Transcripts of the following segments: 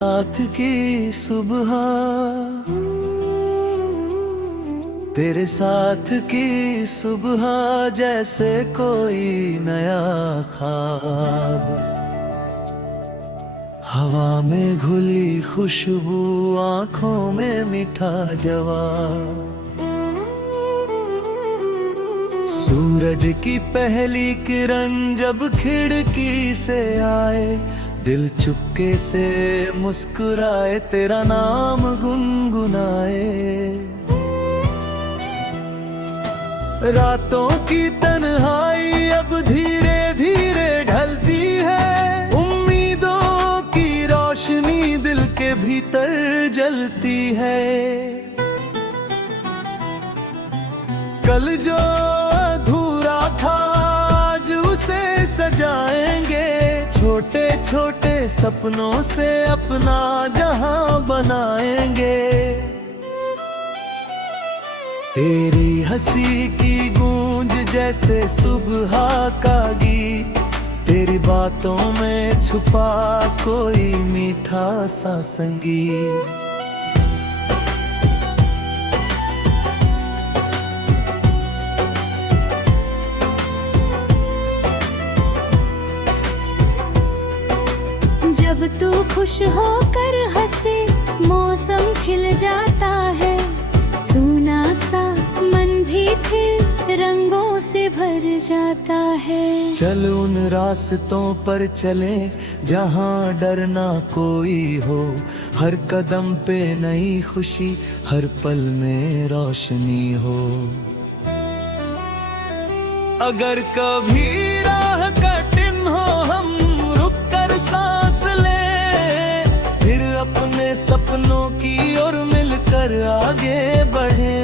रात की सुबह तेरे साथ की सुबह जैसे कोई नया ख्वाब। हवा में घुली खुशबू, आंखों में मीठा जवाब। सूरज की पहली किरण जब खिड़की से आए, दिल चुपके से मुस्कुराए, तेरा नाम गुनगुनाए। रातों की तन्हाई अब धीरे धीरे ढलती है, उम्मीदों की रोशनी दिल के भीतर जलती है। कल जो अधूरा था आज उसे सजाएंगे, छोटे छोटे सपनों से अपना जहां बनाएंगे। तेरी हंसी की गूंज जैसे सुबह का गीत, तेरी बातों में छुपा कोई मीठा सा संगीत। जब तू खुश होकर हंसे, मौसम खिल जाता है, सूना सा मन भी फिर रंगों से भर जाता है। चल उन रास्तों पर चले जहां डर ना कोई हो, हर कदम पे नई खुशी, हर पल में रोशनी हो। अगर कभी राह कठिन हो हम रुक कर सांस ले, फिर अपने सपनों की ओर मिलकर आगे बढ़े।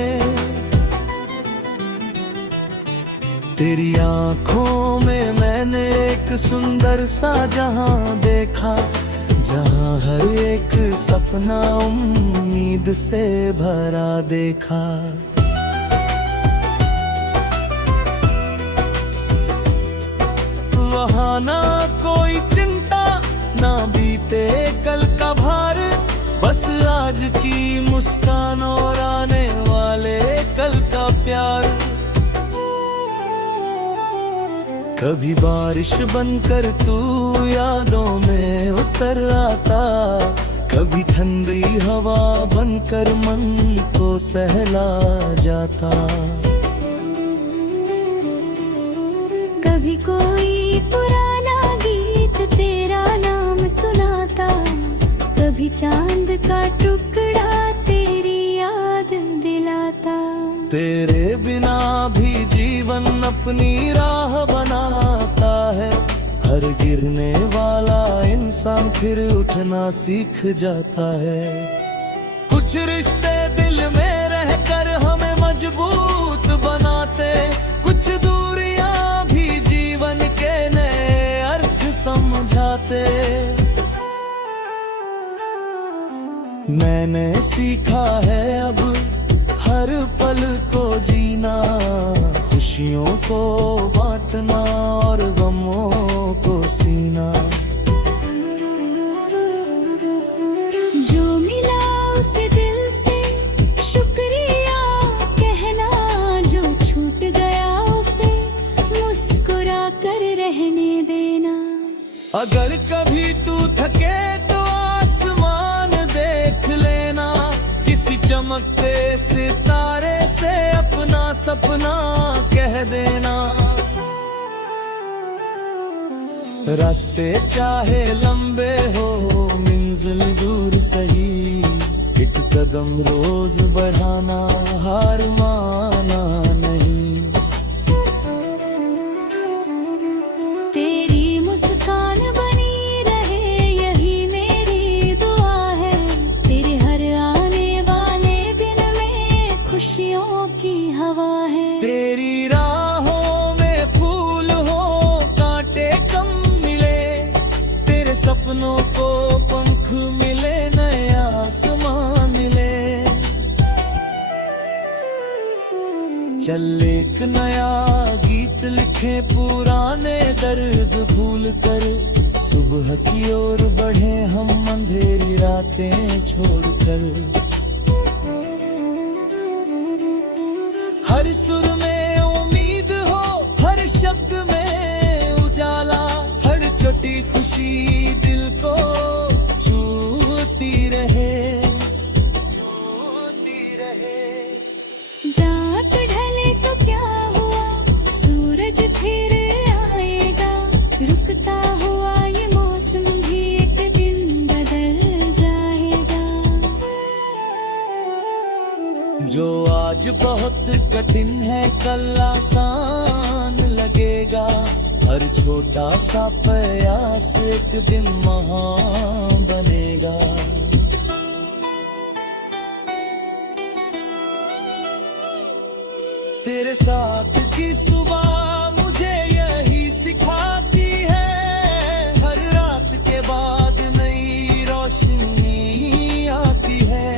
तेरी आंखों में मैंने एक सुंदर सा जहां देखा, जहां हर एक सपना उम्मीद से भरा देखा। वहाँ ना कोई चिंता, ना बीते कल का भार, बस आज की मुस्कान और आने वाले कल का प्यार। कभी बारिश बनकर तू यादों में उतर आता, कभी ठंडी हवा बनकर मन को सहला जाता। कभी कोई पुराना गीत तेरा नाम सुनाता, कभी चांद का टुकड़ा तेरी याद दिलाता। तेरे बिना भी जीवन अपनी राह बनाता है, हर गिरने वाला इंसान फिर उठना सीख जाता है। कुछ रिश्ते दिल में रहकर हमें मजबूत बनाते, कुछ दूरियां भी जीवन के नए अर्थ समझाते। मैंने सीखा है अब हर पल को जीना, खुशियों को बांटना और गमों को सीना। जो मिला उसे दिल से शुक्रिया कहना, जो छूट गया उसे मुस्कुरा कर रहने देना। अगर कभी तू थके तो आसमान देख लेना, किसी चमकते सितारे से अपना सपना कह देना। रास्ते चाहे लंबे हो मंजिल दूर सही, एक कदम रोज बढ़ाना, हार माना नहीं। तेरी मुस्कान बनी रहे यही मेरी दुआ है, तेरे हर आने वाले दिन में खुशियों की हवा है। तेरी राहों में फूल हो कांटे कम मिले, तेरे सपनों को पंख मिले, नया आसमां मिले। चल एक नया गीत लिखे पुराने दर्द भूल कर, सुबह की ओर बढ़े हम अंधेरी रातें छोड़कर। हर सुर में उम्मीद हो, हर शब्द में उजाला, हर छोटी खुशी दिल को छूती रहे, छूती रहे। रात ढले तो क्या हुआ, सूरज फिर आएगा। रुकता हुआ ये मौसम भी एक दिन बदल जाएगा। जो आज बहुत कठिन है कल आसान लगेगा। हर छोटा सा प्रयास एक दिन महान बनेगा। तेरे साथ की सुबह मुझे यही सिखाती है, हर रात के बाद नई रोशनी आती है।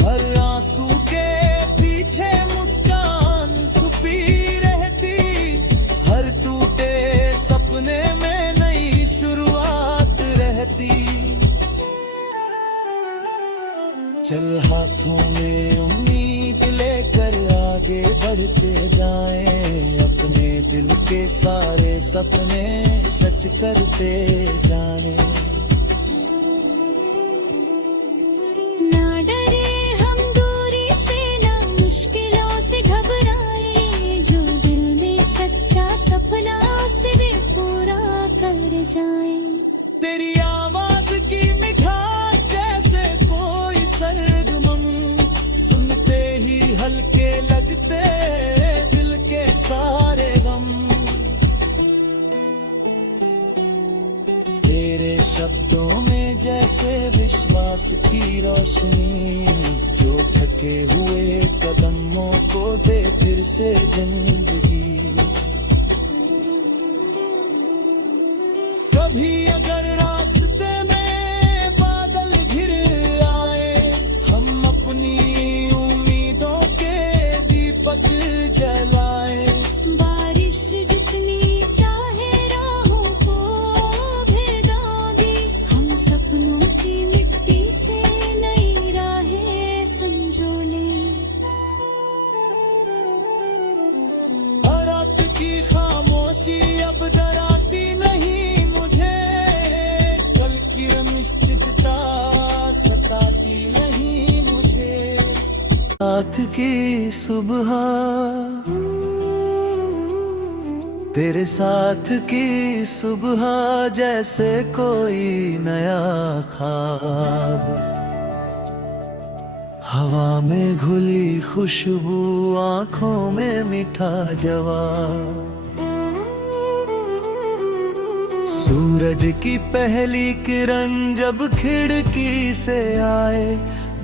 हर आंसू के पीछे मुस्कान छुपी रहती, हर टूटे सपने में नई शुरुआत रहती। चल हाथों में उम्मीद लेकर आगे बढ़ते जाएं, अपने दिल के सारे सपने सच करते जाने। ना डरे हम दूरी से, ना मुश्किलों से घबराए। जो दिल में सच्चा सपना उसे भी पूरा कर जाए। तेरी आवाज की मिठास जैसे कोई सरगम, सुनते ही हल्के लगते दिल के सारे गम। तेरे शब्दों में जैसे विश्वास की रोशनी, जो थके हुए कदमों को दे फिर से जिंदगी। कभी अगर रास्ते में बादल घिर आए, हम अपनी उम्मीदों के दीपक जलाए। बारिश जितनी चाहे राहों को भिगावे, हम सपनों की मिट्टी से नई राहें संजोले। रात की खामोशी अब डराती नहीं मुझे, कल की अनिश्चितता सताती नहीं मुझे। रात की सुबह तेरे साथ की सुबह जैसे कोई नया ख्वाब। हवा में घुली खुशबू, आंखों में मीठा जवाब। सूरज की पहली किरण जब खिड़की से आए,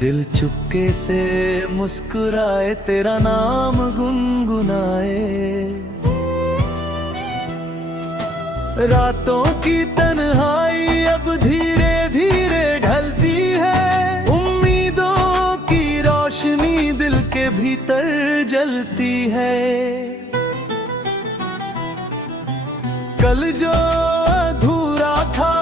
दिल चुपके से मुस्कुराए, तेरा नाम गुनगुनाए। रातों की तन्हाई अब धीरे धीरे ढलती है, उम्मीदों की रोशनी दिल के भीतर जलती है। कल जो अधूरा था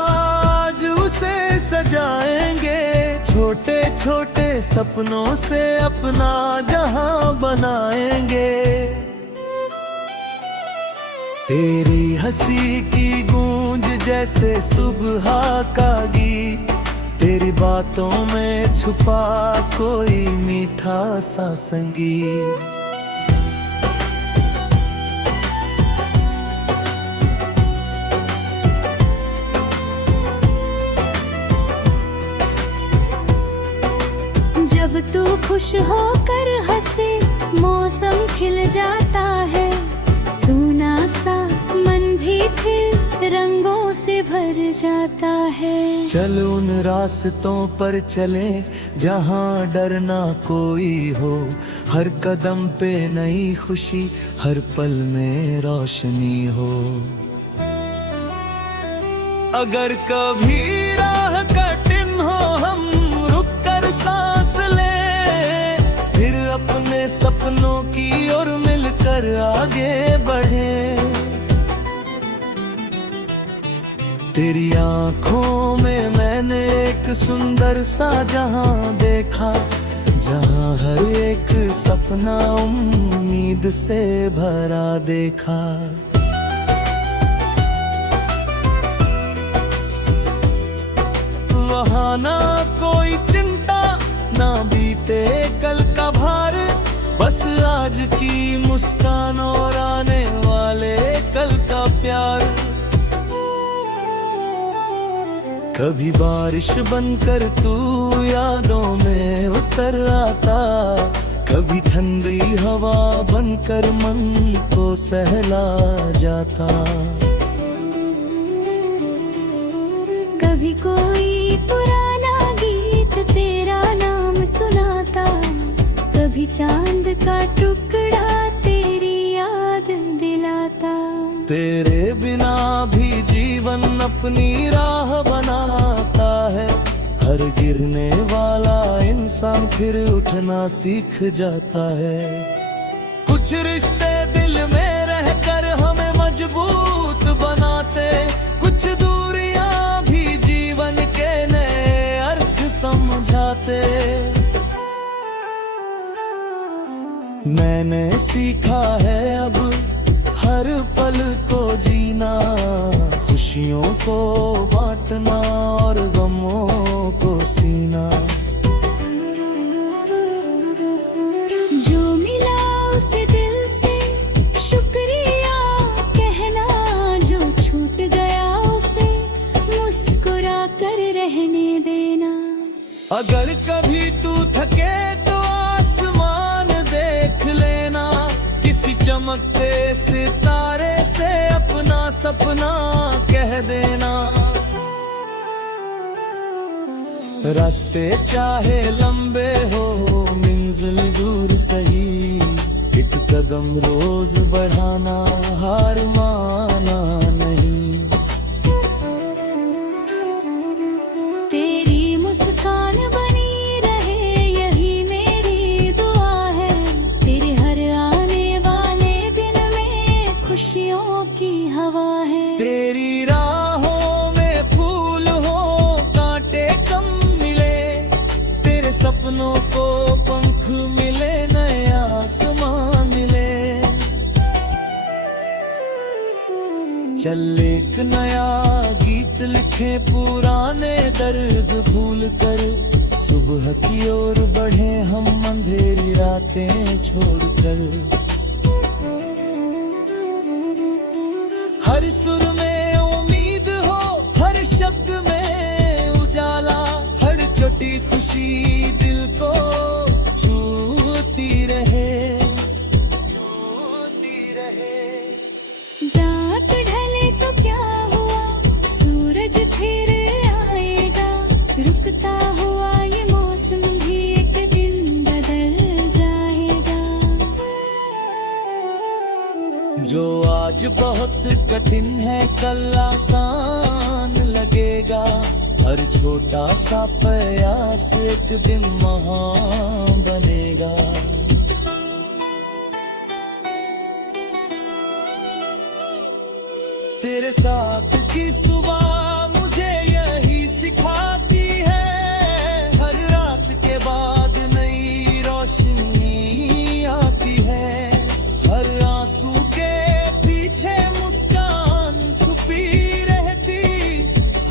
आज उसे सजाएंगे, छोटे छोटे सपनों से अपना जहां बनाएंगे। तेरी हंसी की गूंज जैसे सुबह का गीत, तेरी बातों में छुपा कोई मीठा सा संगीत। जब तू खुश होकर हंसे, मौसम खिल जाता है। सूना सा मन भी फिर रंगों से भर जाता है। चल उन रास्तों पर चले जहां डर ना कोई हो, हर कदम पे नई खुशी, हर पल में रोशनी हो। अगर कभी राह कठिन हो, हम रुक कर सांस ले, फिर अपने सपनों की ओर मिलकर आगे बढ़े। तेरी आँख सुंदर सा जहां देखा, जहां हर एक सपना उम्मीद से भरा देखा। वहाँ ना कोई चिंता, ना बीते कल का भार, बस आज की मुस्कान और आने वाले कल का प्यार। कभी बारिश बनकर तू यादों में उतर आता, कभी ठंडी हवा बनकर मन को सहला जाता। कभी कोई पुराना गीत तेरा नाम सुनाता, कभी चांद का टुकड़ा तेरी याद दिलाता। तेरे बिना भी जीवन अपनी राह बनाता है, हर गिरने वाला इंसान फिर उठना सीख जाता है। कुछ रिश्ते दिल में रहकर हमें मजबूत बनाते, कुछ दूरियां भी जीवन के नए अर्थ समझाते। मैंने सीखा है अब हर पल को जीना, खुशियों को बांटना और गमों को सीना। जो मिला उसे दिल से शुक्रिया कहना, जो छूट गया उसे मुस्कुरा कर रहने देना। अगर कभी तू थके तो आसमान देख लेना, किसी चमकते सितारे से अपना सपना कह देना। रास्ते चाहे लंबे हो मंजिल दूर सही, एक कदम रोज बढ़ाना हार माना नहीं। तेरी मुस्कान बनी रहे यही मेरी दुआ है, तेरे हर आने वाले दिन में खुशियों की हवा है। तेरी राहों में फूल हो कांटे कम मिले, तेरे सपनों को पंख मिले, नया आसमां मिले। चल एक नया गीत लिखे पुराने दर्द भूल कर, सुबह की ओर बढ़े हम अंधेरी रातें छोड़कर। हर सुर में उम्मीद हो, हर शब्द में उजाला, हर छोटी खुशी दिल को छूती रहे, छूती रहे। जात ढले तो क्या हुआ, सूरज फिर आएगा, रुकता हुआ ये मौसम भी एक दिन बदल जाएगा। जो आज बहुत कठिन है कल आसान लगेगा, हर छोटा सा प्रयास एक दिन महान बनेगा। तेरे साथ की सुबह मुझे यही सिखाती है, हर रात के बाद नई रोशनी आती है, हर आंसू के पीछे मुस्कान छुपी रहती,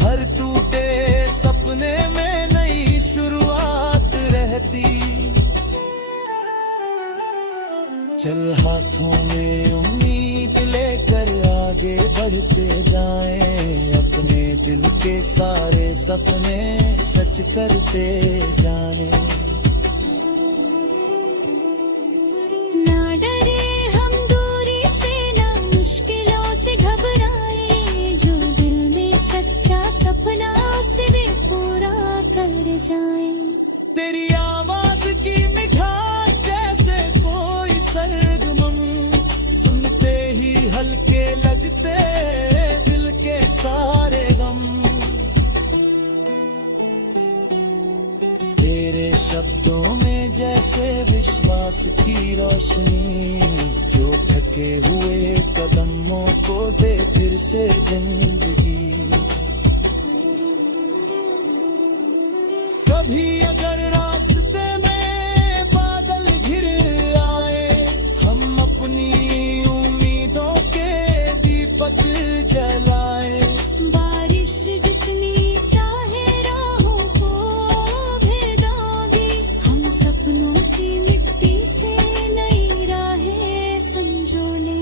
हर टूटे सपने में नई शुरुआत रहती। चल हाथों में उम्मीद लेकर आगे बढ़ते जाएं, अपने दिल के सारे सपने सच करते जाएं। ना डरे हम दूरी से, ना मुश्किलों से घबराए, जो दिल में सच्चा सपना उसे भी पूरा कर जाए। तेरी आवाज की मिठास जैसे कोई सरगम, सुनते ही हल्के लगते दिल के सारे गम। तेरे शब्दों में जैसे विश्वास की रोशनी, जो थके हुए कदमों को दे फिर से जिंदगी। कभी अगर रास्ते में बादल घिर आए, हम अपनी उम्मीदों के दीपक जलाए। बारिश जितनी चाहे राहों को भेदागे, हम सपनों की मिट्टी से नई राहें संजोले।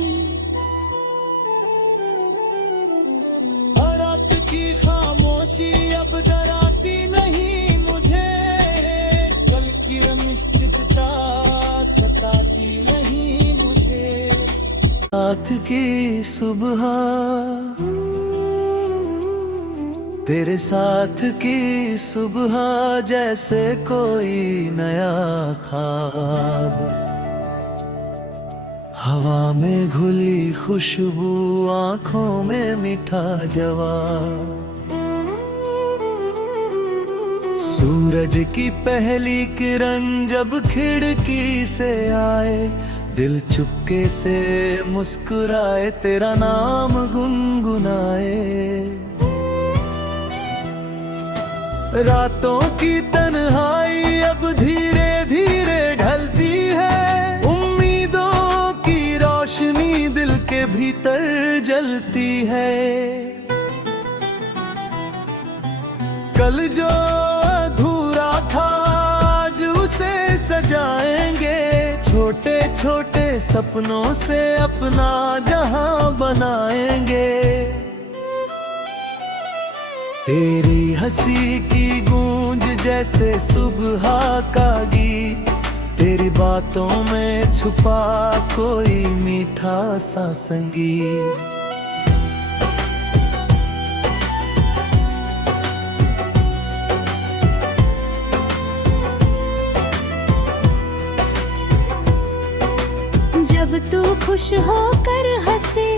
रात की खामोशी अब डराती नहीं मुझे, कल की अनिश्चितता सताती नहीं मुझे। रात की सुबह तेरे साथ की सुबह जैसे कोई नया ख्वाब, हवा में घुली खुशबू, आंखों में मीठा जवाब। सूरज की पहली किरण जब खिड़की से आए, दिल चुपके से मुस्कुराए, तेरा नाम गुनगुनाए। रातों की तन्हाई अब धीरे धीरे ढलती है, उम्मीदों की रोशनी दिल के भीतर जलती है। कल जो अधूरा था आज उसे सजाएंगे, छोटे छोटे सपनों से अपना जहां बनाएंगे। तेरी हंसी की गूंज जैसे सुबह का गीत, तेरी बातों में छुपा कोई मीठा सा संगीत। जब तू खुश होकर हंसे,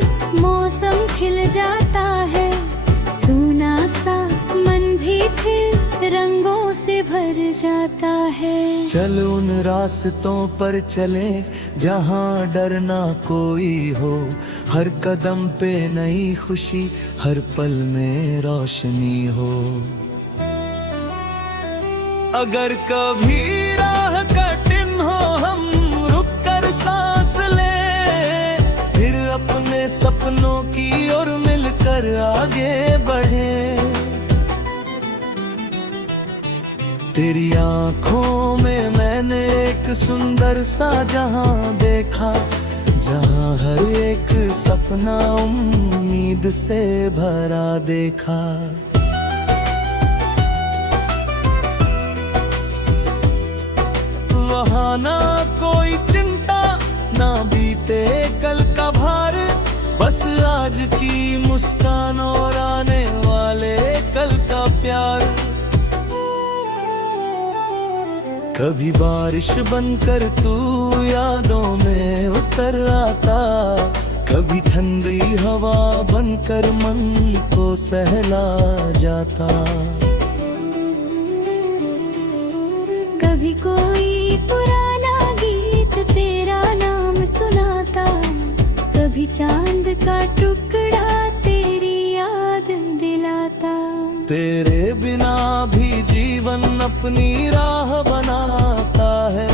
मौसम खिल जाता है। सूना सा मन भी फिर रंगों से भर जाता है। चल उन रास्तों पर चले जहां डर ना कोई हो, हर कदम पे नई खुशी, हर पल में रोशनी हो। अगर कभी राह कठिन हो हम रुक कर सांस ले, फिर अपने सपनों की ओर मिलकर आगे बढ़े। तेरी आंखों में मैंने एक सुंदर सा जहां देखा, जहां हर एक सपना उम्मीद से भरा देखा। वहाँ ना कोई चिंता, ना बीते कल का भार, बस आज की मुस्कान और आने वाले कल का प्यार। कभी बारिश बनकर तू यादों में उतर आता, कभी ठंडी हवा बनकर मन को सहला जाता। कभी कोई पुराना गीत तेरा नाम सुनाता, कभी चांद का टुकड़ा तेरी याद दिलाता। तेरे बिना भी जीवन अपनी राह बनाता है,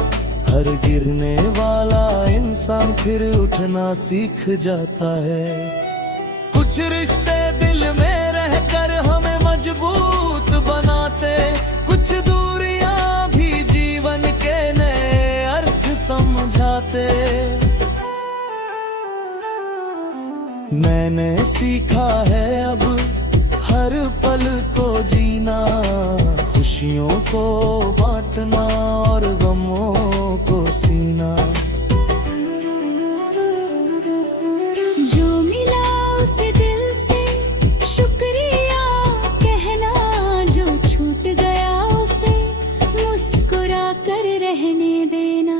हर गिरने वाला इंसान फिर उठना सीख जाता है। कुछ रिश्ते दिल में रहकर हमें मजबूत बनाते, कुछ दूरियां भी जीवन के नए अर्थ समझाते। मैंने सीखा है अब हर पल को जीना, खुशियों को बांटना और गमों को सीना। जो मिला उसे दिल से शुक्रिया कहना, जो छूट गया उसे मुस्कुरा कर रहने देना।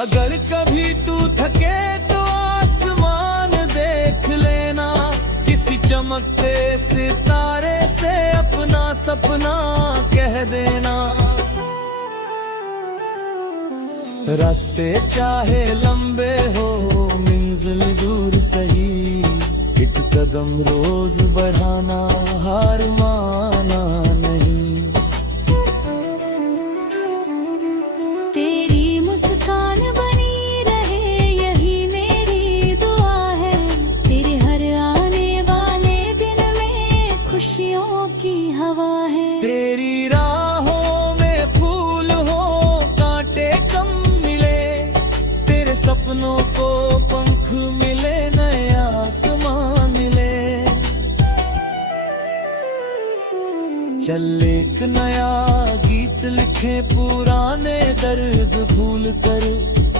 अगर कभी तू थके तो आसमान देख लेना, किसी चमकते सितारे से अपना सपना कह देना। रास्ते चाहे लंबे हो मंजिल दूर सही, एक कदम रोज बढ़ाना हार माना नहीं। रखें पुराने दर्द भूल कर,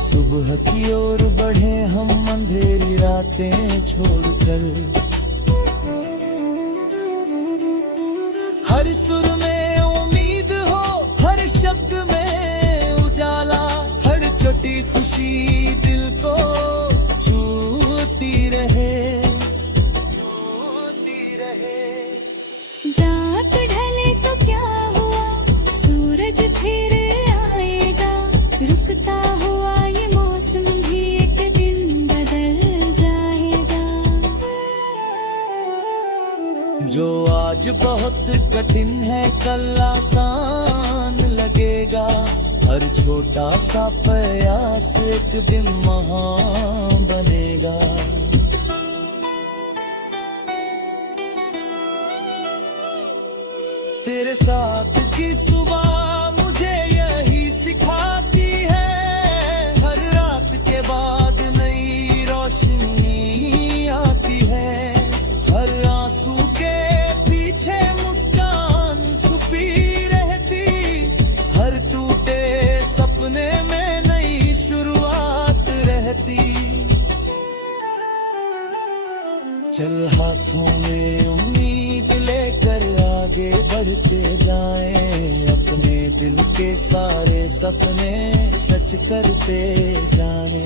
सुबह की ओर बढ़े हम अंधेरी रातें छोड़कर। हर सुर में उम्मीद हो, हर शब्द में उजाला, हर छोटी खुशी दिल को छूती रहे। जात ढले तो क्या हुआ, सूरज फिर आएगा। रुकता हुआ ये मौसम भी एक दिन बदल जाएगा। जो आज बहुत कठिन है कल आसान लगेगा। हर छोटा सा प्रयास एक दिन महान बनेगा। तेरे साथ की सुबह मुझे यही सिखाती है, हर रात के बाद नई रोशनी आती है। हर आंसू के पीछे मुस्कान छुपी रहती, हर टूटे सपने में नई शुरुआत रहती। चल हाथों में उम्मीद लेकर आगे बढ़ते जाएं, अपने दिल के सारे सपने सच करते जाएं।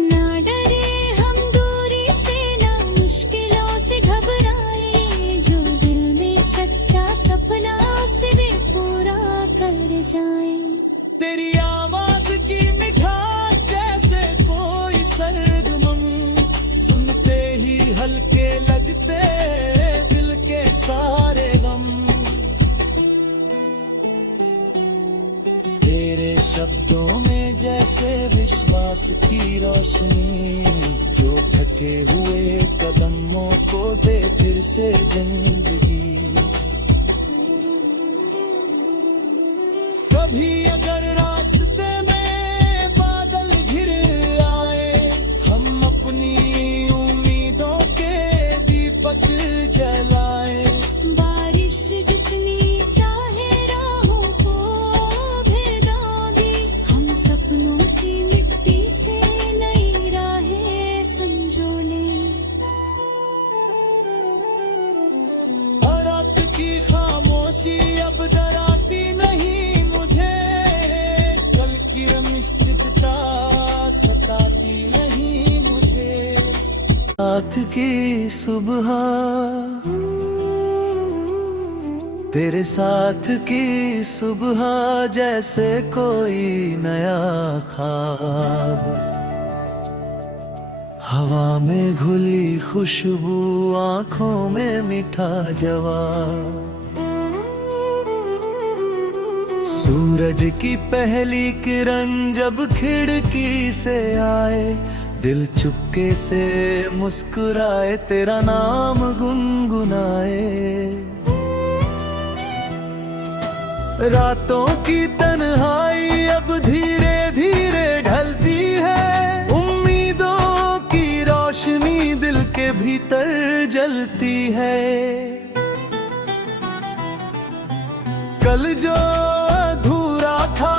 ना डरे हम दूरी से, ना मुश्किलों से घबराए। जो दिल में सच्चा सपना उसे भी पूरा कर जाए। तेरी आवाज की मिठास जैसे कोई सरगम, सुनते ही हल्के लगते दिल के सारे गम। तेरे शब्दों में जैसे विश्वास की रोशनी, जो थके हुए कदमों को दे फिर से जिंदगी। कभी अगर रास्ते में बादल घिर आए, हम अपनी उम्मीदों के दीपक जलाए। बारिश जितनी चाहे राहों को भेदांगे, हम सपनों की मिट्टी से नई राहें संजोले। रात की खामोशी अब डराती नहीं मुझे, कल की अनिश्चितता सताती नहीं मुझे। रात की सुबह तेरे साथ की सुबह जैसे कोई नया ख्वाब। हवा में घुली खुशबू, आंखों में मीठा जवाब। सूरज की पहली किरण जब खिड़की से आए, दिल चुपके से मुस्कुराए, तेरा नाम गुनगुनाए। रातों की तन्हाई अब धीरे धीरे ढलती है, उम्मीदों की रोशनी दिल के भीतर जलती है। कल जो अधूरा था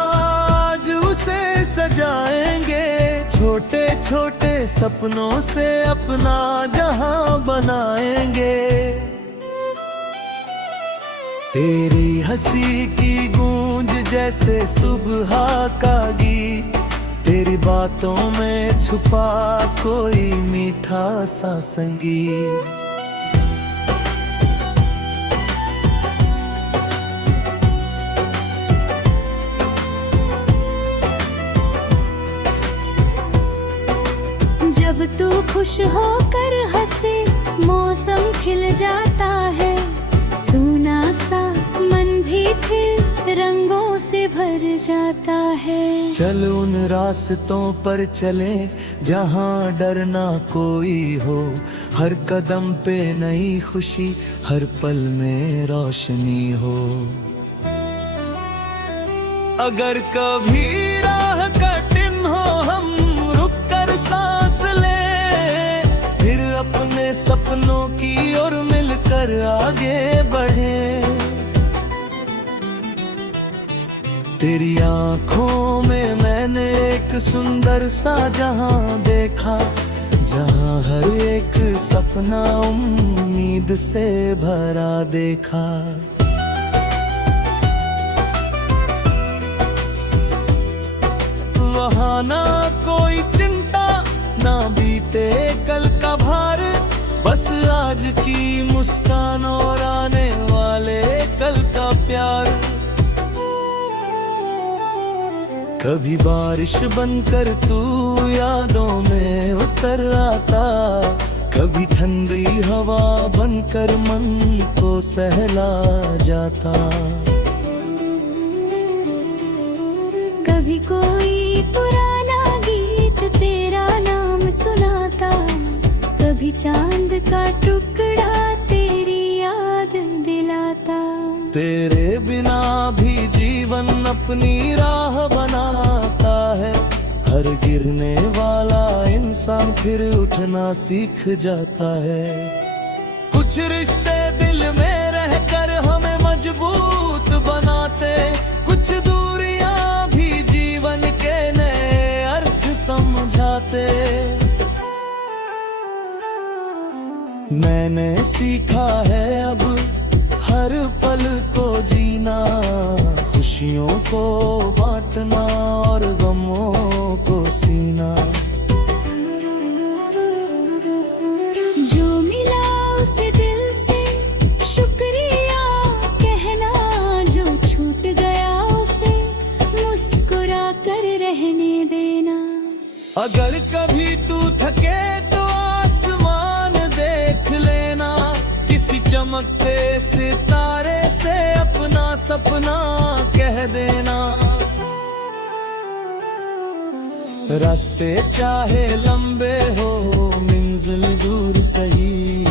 आज उसे सजाएंगे, छोटे छोटे सपनों से अपना जहां बनाएंगे। तेरी हंसी की गूंज जैसे सुबह का गीत, तेरी बातों में छुपा कोई मीठा सा संगीत। जब तू खुश होकर हंसे, मौसम खिल जाता है। सूना सा मन भी फिर रंगों से भर जाता है। चल उन रास्तों पर चले जहाँ डर ना कोई हो, हर कदम पे नई खुशी, हर पल में रोशनी हो। अगर कभी राह कठिन हो हम रुक कर सांस ले, फिर अपने सपनों की ओर मिलकर आगे बढ़े। तेरी आंखों में मैंने एक सुंदर सा जहां देखा, जहां हर एक सपना उम्मीद से भरा देखा। वहाँ ना कोई चिंता, ना बीते कल का भार, बस आज की मुस्कान और आने वाले कल का प्यार। कभी बारिश बनकर तू यादों में उतर आता, कभी ठंडी हवा बनकर मन को सहला जाता। कभी कोई पुराना गीत तेरा नाम सुनाता, कभी चांद का टुकड़ा तेरी याद दिलाता। तेरे बिना भी जीवन अपनी राह बनाता है, हर गिरने वाला इंसान फिर उठना सीख जाता है। कुछ रिश्ते दिल में रहकर हमें मजबूत बनाते, कुछ दूरियां भी जीवन के नए अर्थ समझाते। मैंने सीखा है अब हर पल को जीना, खुशियों को बांटना और गमों को सीना। जो मिला उसे दिल से शुक्रिया कहना, जो छूट गया उसे मुस्कुरा कर रहने देना। अगर कभी तू थके तो आसमान देख लेना, किसी चमकते सितारे से अपना सपना कह देना। रास्ते चाहे लंबे हो मंजिल दूर सही,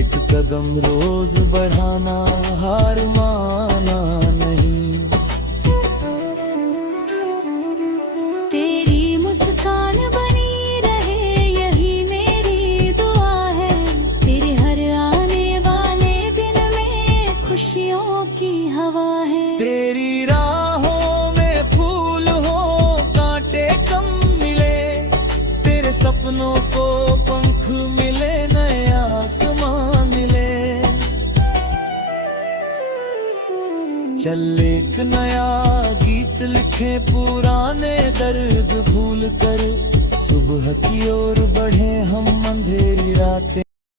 एक कदम रोज बढ़ाना हार माना नहीं। तेरी मुस्कान बनी रहे यही मेरी दुआ है, तेरे हर आने वाले दिन में खुशियों की हवा है। तेरी राहों में फूल हो कांटे कम मिले, तेरे सपनों को पंख मिले, नया आसमां मिले। चल एक नया गीत लिखे पुराने दर्द भूल कर, सुबह की ओर बढ़े हम अंधेरी रातें।